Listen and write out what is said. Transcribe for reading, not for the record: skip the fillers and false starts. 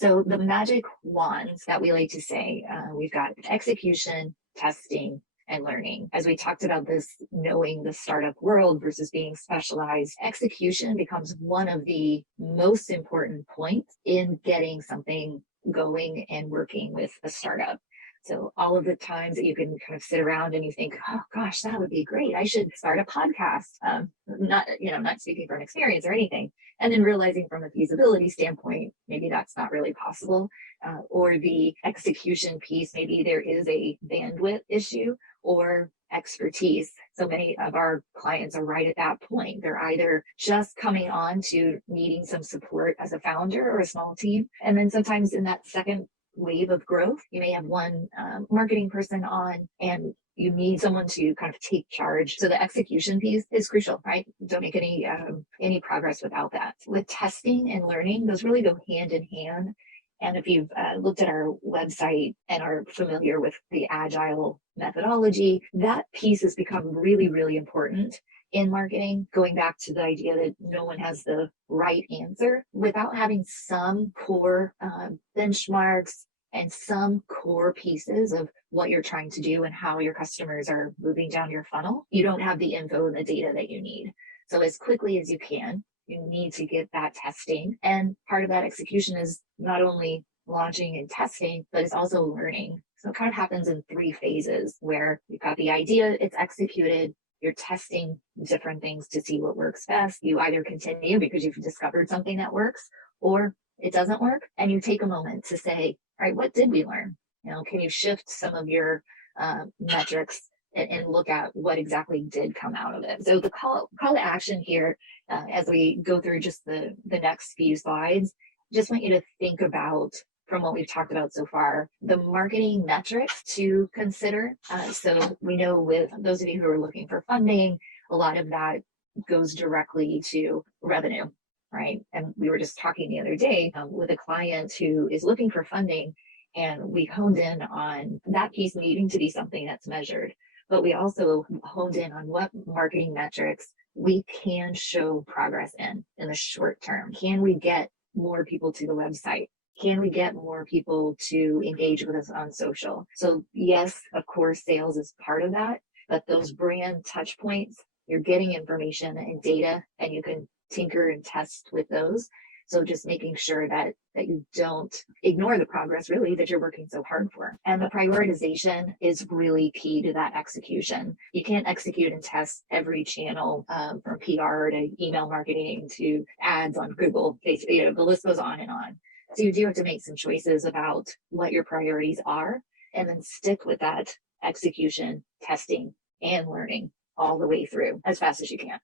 So the magic wands that we like to say, we've got execution, testing, and learning. As we talked about this, knowing the startup world versus being specialized, execution becomes one of the most important points in getting something going and working with a startup. So all of the times that you can kind of sit around and you think, oh gosh, that would be great. I should start a podcast. Not speaking from experience or anything. And then realizing from a feasibility standpoint, maybe that's not really possible. Or the execution piece, maybe there is a bandwidth issue or expertise. So many of our clients are right at that point. They're either just coming on to needing some support as a founder or a small team. And then sometimes in that second wave of growth, you may have one marketing person on and you need someone to kind of take charge. So the execution piece is crucial, right? Don't make any progress without that. With testing and learning, those really go hand in hand. And if you've looked at our website and are familiar with the agile methodology, that piece has become really, really important in marketing, going back to the idea that no one has the right answer without having some core benchmarks and some core pieces of what you're trying to do and how your customers are moving down your funnel. You don't have the info and the data that you need. So as quickly as you can, you need to get that testing. And part of that execution is not only launching and testing, but it's also learning. So it kind of happens in three phases where you've got the idea, it's executed, you're testing different things to see what works best. You either continue because you've discovered something that works, or it doesn't work. And you take a moment to say, all right, what did we learn? Can you shift some of your metrics and look at what exactly did come out of it? So the call to action here, as we go through just the next few slides, just want you to think about, from what we've talked about so far, the marketing metrics to consider. So we know with those of you who are looking for funding, a lot of that goes directly to revenue, right? And we were just talking the other day with a client who is looking for funding, and we honed in on that piece needing to be something that's measured. But we also honed in on what marketing metrics we can show progress in the short term. Can we get more people to the website? Can we get more people to engage with us on social? So yes, of course, sales is part of that, but those brand touch points, you're getting information and data, and you can tinker and test with those. So just making sure that you don't ignore the progress really that you're working so hard for. And the prioritization is really key to that execution. You can't execute and test every channel from PR to email marketing to ads on Google, Facebook, the list goes on and on. So you do have to make some choices about what your priorities are and then stick with that execution, testing, and learning all the way through as fast as you can.